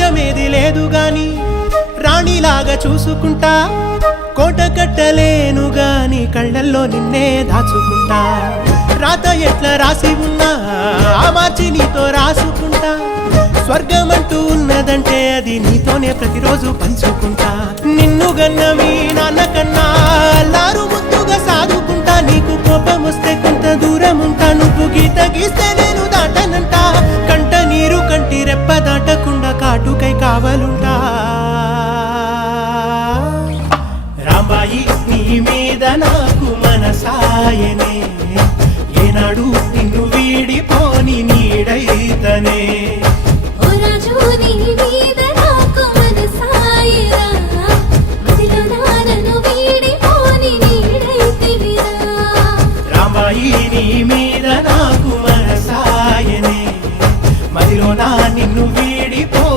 రాజ్యమేది లేదు గాని రాణిలాగా చూసుకుంటా కోట కట్టలేను గాని కళ్ళల్లో నిన్నే దాచుకుంటా రాత ఎట్లా రాసి ఉన్నా ఆ మార్చి నీతో రాసుకుంటా స్వర్గమంటూ ఉన్నదంటే అది నీతోనే ప్రతిరోజు పంచుకుంటా నిన్ను గన్న మీ నాన్న కన్నా లారు ముద్దుగా సాదుకుంటా నీకు కోపం వస్తే కొంత దూరం ఉంటా నువ్వు గీత గీస్తే నేను దాటనంట కంట నీరు కంటి రెప్ప దాటకుండా కాటుకై కావలుంటా రాంబాయి నీ మీద నాకు మనసాయనే ఏనాడు నిన్ను వీడిపోని నీడైతనే